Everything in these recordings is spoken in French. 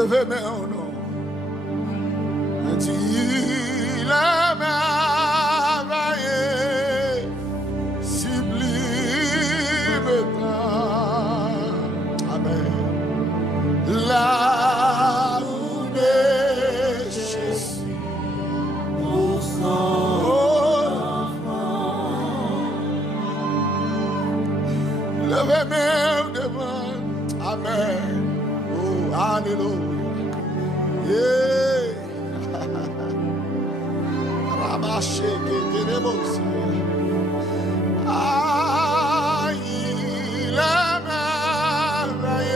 Levez mes nom. Il est merveilleux, sublime temps. Amen. Là où est Jésus pour son enfant. Levez mes devant. Amen. Oh, alléluia. Yeah. Rabaché que tenemos. Ah, il est merveilleux.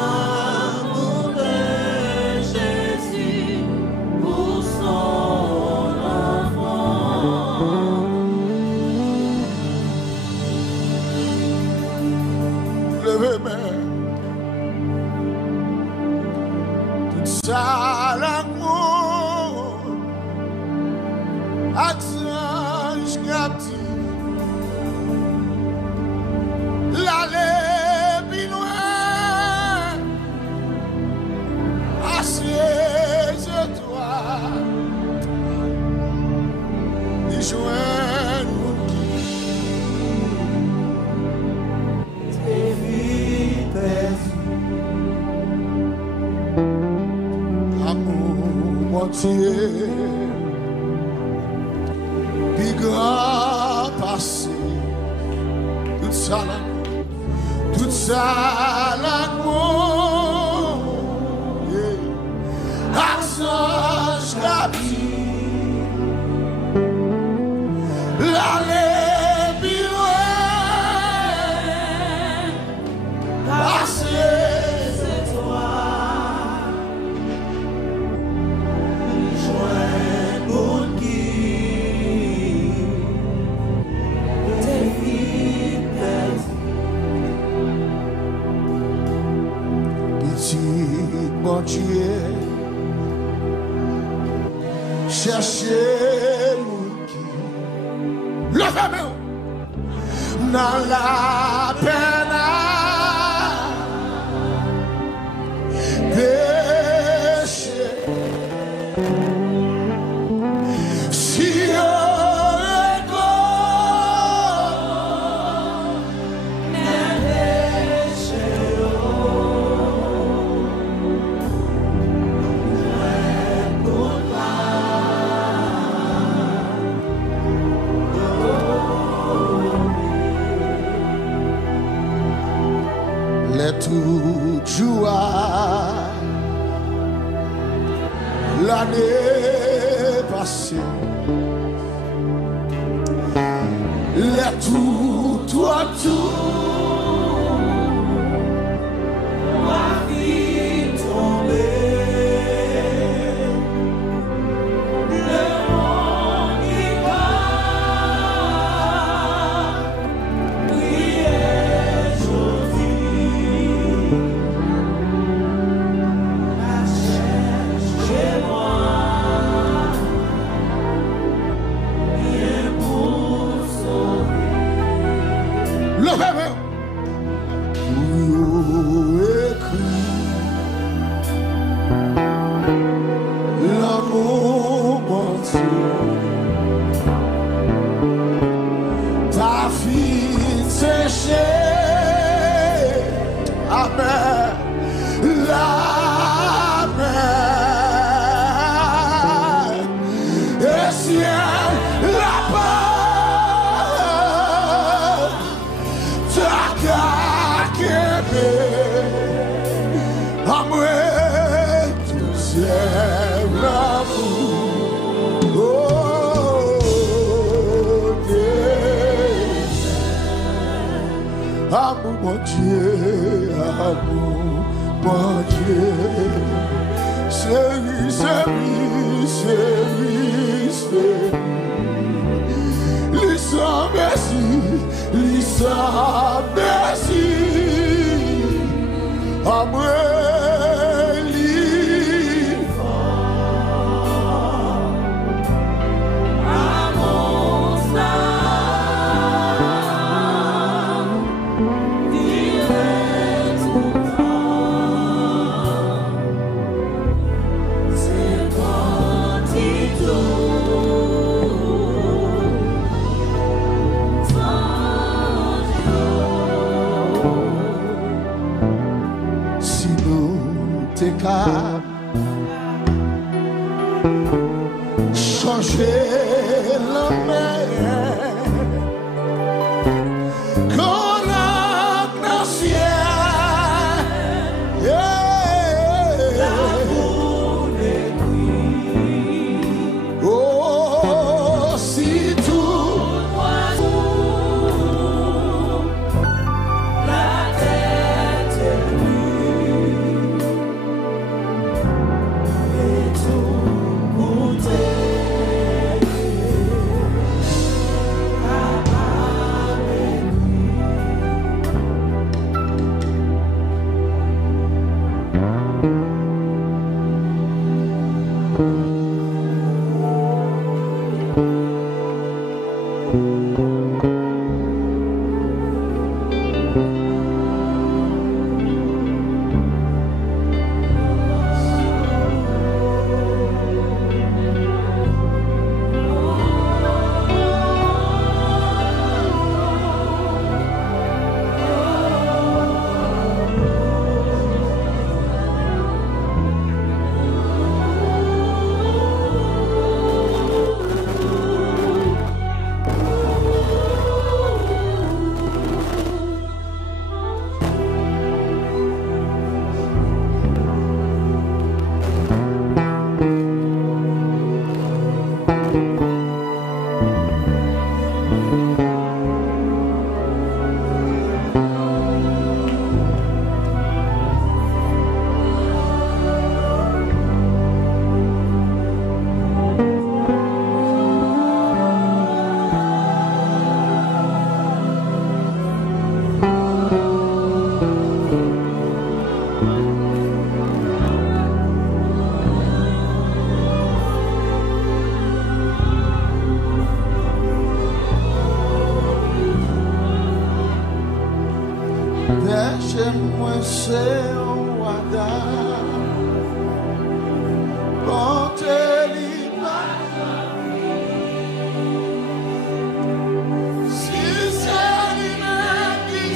L'amour de Jésus pour son enfant. Levez mes. L'amour, attention, captif, l'aller plus loin, assieds-toi, y joindre tes vies perdues. Mon Dieu, puis grand passé, tout ça l'amour, accent rapide, l'aller plus loin, passer. Mon Dieu, cherchez qui le fameux dans la peine péché. Si tout joie l'année passée, les tout, toi tout, ma vie tombée, le monde qui va, prier Josie, la cherche chez moi, bien pour sauver. le fameux l'amour, mon Dieu, ta fille séchée, amen, la mer, et ciel, la peur, ta kakebe, amen, tout c'est l'amour, oh, Dieu, amour, mon Dieu, amour, mon Dieu, c'est lui, c'est lui, c'est lui, c'est lui, lui sans merci, lui sans merci, amour, Amour, ça. capable changer la mer. Qu'on a dans le ciel, yeah. Oh, si tout La tête est nue et tout goûter. Deixe-moi ser wada Porte-lui si c'est l'humain qui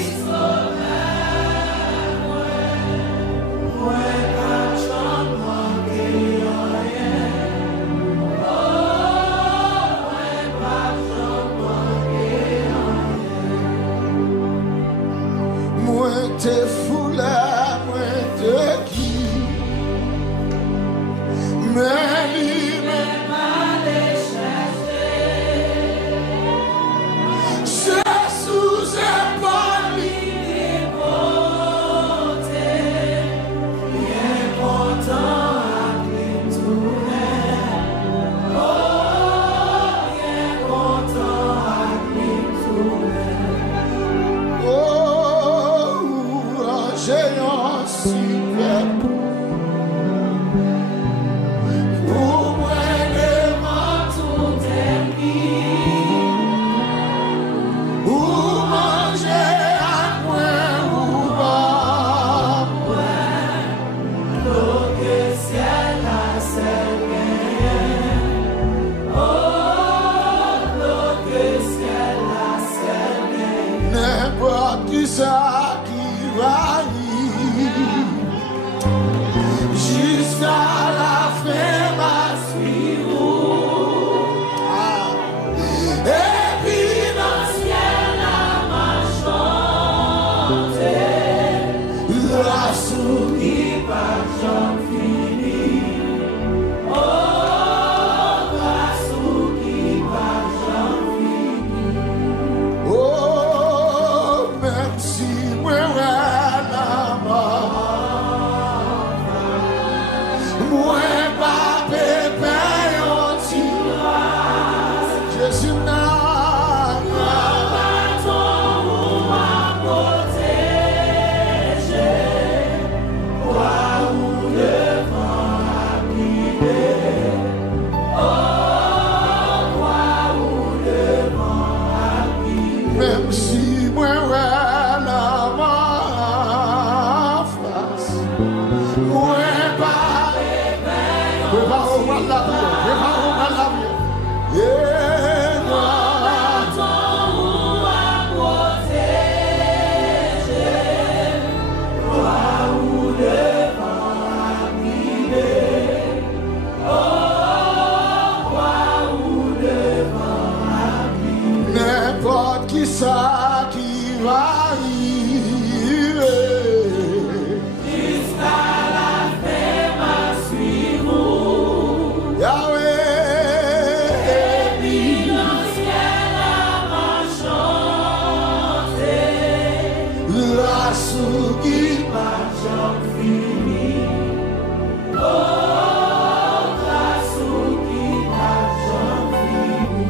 te foula, moi te qui, mais lui-même m'allait chercher. C'est sous épaule Il est content avec tout le monde. Oh, il est content avec tout le monde. oh, j'ai un super pour moi le Tout est mis. ou manger à moi ou pas. L'eau que ciel a servi. Oh, l'eau que ciel a servi. N'importe qui ça qui va jusqu'à la fin ma suivre. Et puis dans le ciel la souris Pas j'en finis. Oh, grâce au qui pas j'en finis. oh même si moi importe qui ça qui va arriver. Jusqu'à la fin, ma suivre. Yahweh. Et dans le ciel, ma chanter. La souki Ma chante fini. Oh, la souki, ma chante fini.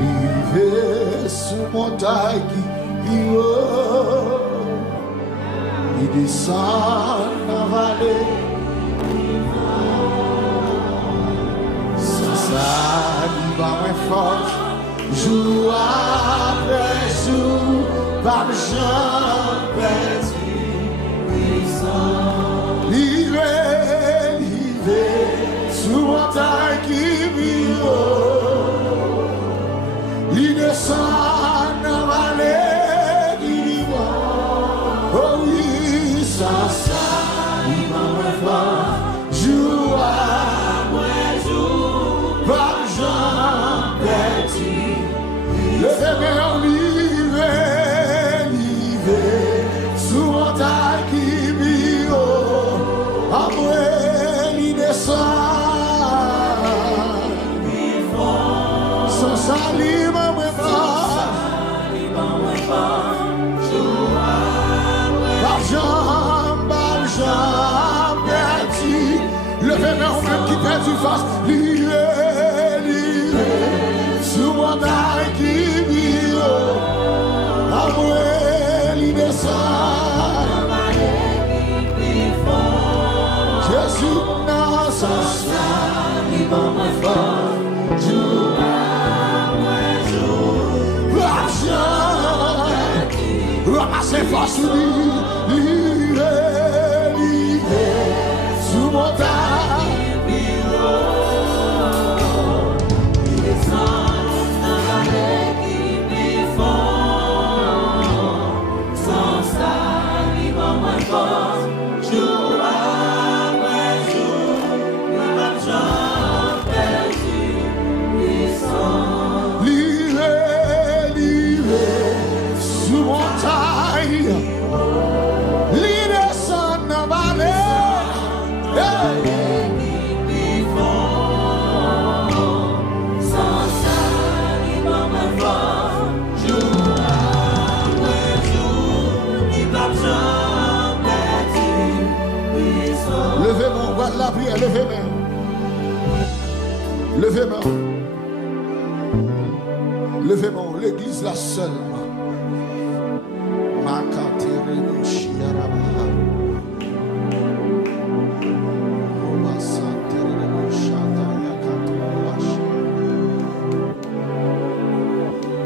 Livré sous montagne qui vit haut. Il descend dans la vallée. Sans ça, il va moins fort. Jour après jour, pas de gens perdus. Livré, livré, sous montagne qui vit haut. Il descend dans la vallée du vivant. Oh oui, sans ça, il va moins fort. Jour après jour, pas de gens perdus. Levez-moi, livré, livré, sous montagne qui vit haut. Après, il descend. Sans ça, il va moins fort. Par jambe perdu. Levez-moi, même qui perd du face. Livré, livré, sous montagne qui vit haut. Après, il descend. Jésus dans son sang, il va moins fort. Jour après jour, l'argent, ramassez force livré, livré, sous montagne. Levez-moi, on va la prière, levez-moi. Levez-moi. Levez-moi, l'église la seule.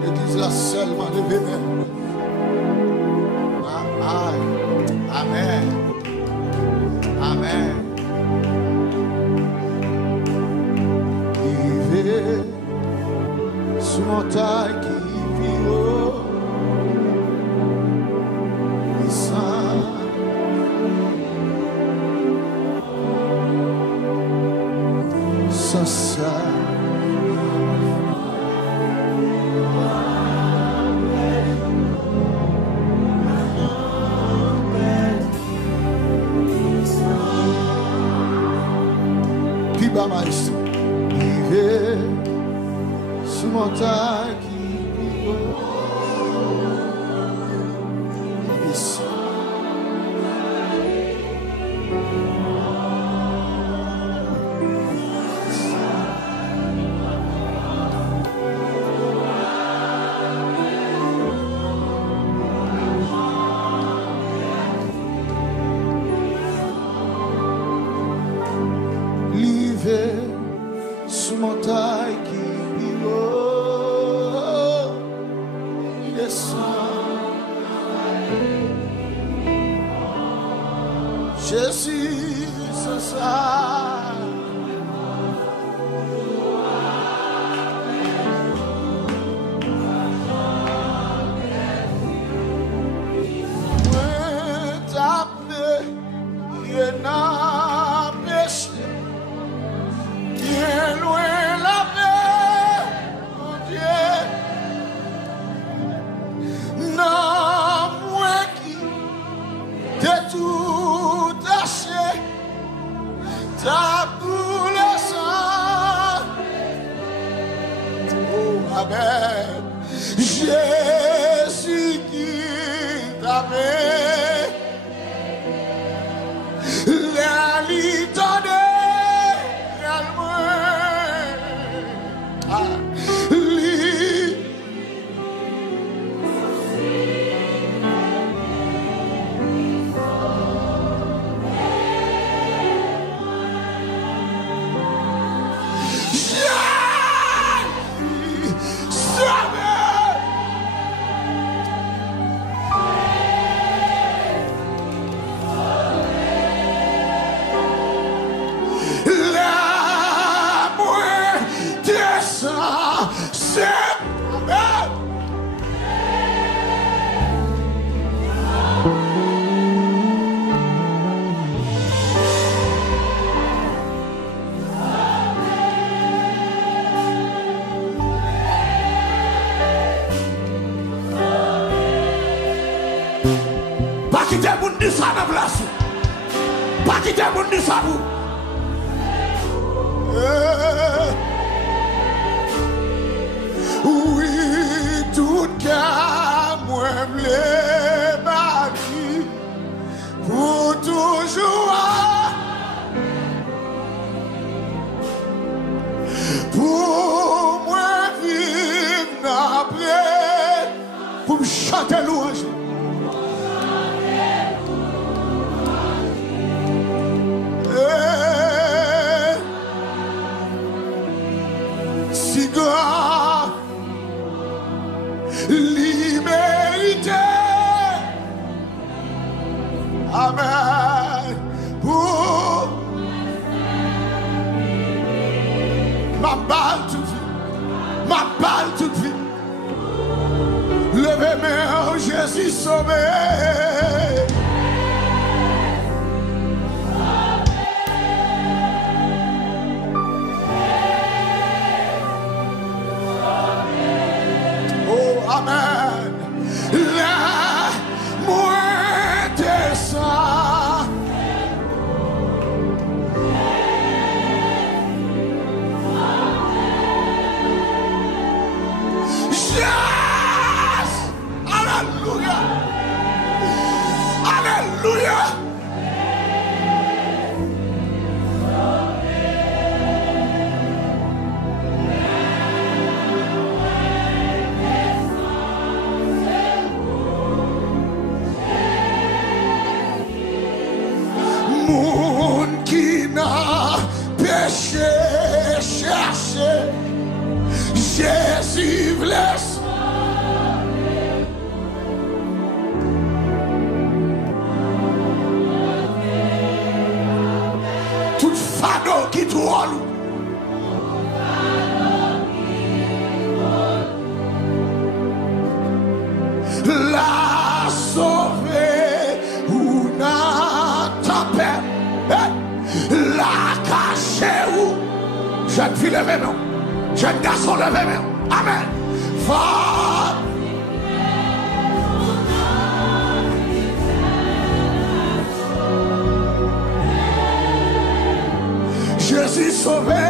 L'église la seule, levez-moi. Amen. Amen. Vivez sous montagne qui vit haut. Sans ça. Maestro, vivez sous montagne qui vit haut. Sous montagne qui vit haut, il descend. Jésus, c'est ça. Bien loin la paix, mon Dieu. Amen. Jésus qui t'avait la litanie Pas quitter mon Dieu ça vous. Oui, tout cas, moi, ma vie, pour toujours, pour moi vivre après, pour me chanter louange. Si grand, l'imérité, amen, pour ma balle toute vie, ma balle toute vie, levez mes mains, Jésus sauvé. Amen. La moitié ça. Yes! Alléluia. Alléluia. Moun qui n'a péché, cherché, Jésus blesse. Tout fardeau qui tourne. La sauver ou n'a tempête. La cacher où. Jeune fille levez main. Jeune garçon levez main. Amen. Fort. Jésus sauvé.